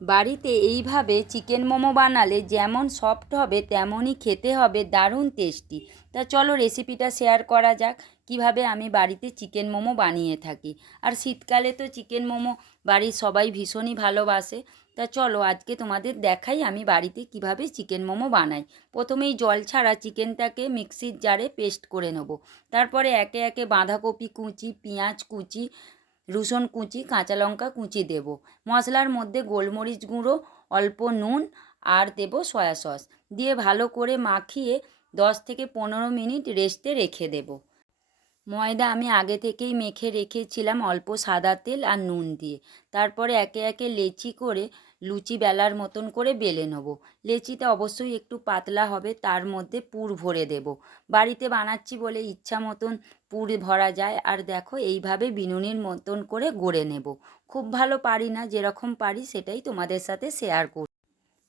বাড়িতে এইভাবে চিকেন মোমো বানালে যেমন সফট হবে তেমনই খেতে হবে, দারুণ টেস্টি। তা চলো রেসিপিটা শেয়ার করা যাক কিভাবে আমি বাড়িতে চিকেন মোমো বানিয়ে থাকি। আর শীতকালে তো চিকেন মোমো বাড়ির সবাই ভীষণই ভালোবাসে। তা চলো আজকে তোমাদের দেখাই আমি বাড়িতে কিভাবে চিকেন মোমো বানাই। প্রথমেই জল ছাড়া চিকেনটাকে মিক্সির জারে পেস্ট করে নেব। তারপরে একে একে বাঁধাকপি কুচি, পেঁয়াজ কুচি, রসুন কুচি, কাঁচা লঙ্কা কুচি দেব। মশলার মধ্যে গোলমরিচ গুঁড়ো, অল্প নুন আর দেব সয়া সস দিয়ে ভালো করে মাখিয়ে 10 থেকে 15 মিনিট রেস্টে রেখে দেব। ময়দা আমি আগে থেকেই মেখে রেখেছিলাম অল্প সাদা তেল আর নুন দিয়ে। তারপরে একে একে লেচি করে লুচি বেলার মতন করে বেলে নেব। লেচিটা অবশ্যই একটু পাতলা হবে, তার মধ্যে পুর ভরে দেব। বাড়িতে বানাচ্ছি বলে ইচ্ছা মতন পুর ভরা যায়। আর দেখো এইভাবে বিনুনির মতন করে গড়ে নেব। খুব ভালো পারি না, যেরকম পারি সেটাই তোমাদের সাথে শেয়ার করি।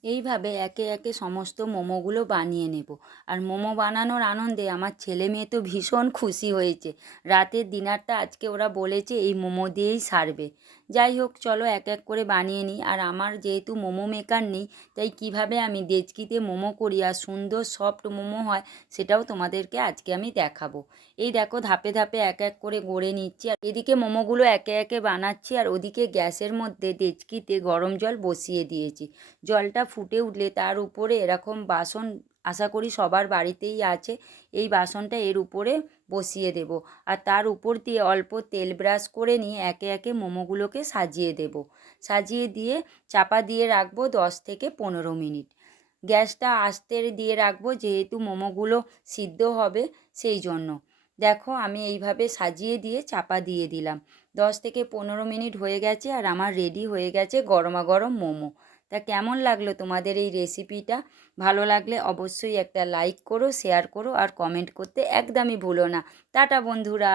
এইভাবে একে একে সমস্ত মোমোগুলো বানিয়ে নেব। আর মোমো বানানোর আনন্দে আমার ছেলে মেয়ে তো ভীষণ খুশি হয়েছে। রাতের ডিনারটা আজকে ওরা বলেছে এই মোমো দিয়েই সারবে। যাই হোক চলো এক এক করে বানিয়ে নিই। আর আমার যেহেতু মোমো মেকার নেই, তাই কিভাবে আমি ডেচকিতে মোমো করি আর সুন্দর সফট মোমো হয় সেটাও তোমাদেরকে আজকে আমি দেখাবো। এই দেখো ধাপে ধাপে এক এক করে গড়ে নিচ্ছি, আর এদিকে মোমোগুলো একে একে বানাচ্ছি, আর ওদিকে গ্যাসের মধ্যে ডেচকিতে গরম জল বসিয়ে দিয়েছি। জলটা ফুটে উঠলে তার উপরে এরকম বাসন, আশা করি সবার বাড়িতেই আছে, এই বাসনটা এর উপরে বসিয়ে দেব। আর তার উপর দিয়ে অল্প তেল ব্রাশ করে নিয়ে একে একে মোমোগুলোকে সাজিয়ে দেব। সাজিয়ে দিয়ে চাপা দিয়ে রাখবো 10 থেকে 15 মিনিট। গ্যাসটা আস্তে দিয়ে রাখবো যেহেতু মোমোগুলো সিদ্ধ হবে সেই জন্য। দেখো আমি এইভাবে সাজিয়ে দিয়ে চাপা দিয়ে দিলাম। 10 থেকে 15 মিনিট হয়ে গেছে আর আমার রেডি হয়ে গেছে গরমা গরম মোমো। তা কেমন লাগলো তোমাদের এই রেসিপিটা? ভালো লাগলে অবশ্যই একটা লাইক করো, শেয়ার করো আর কমেন্ট করতে একদমই ভুলো না। টাটা বন্ধুরা।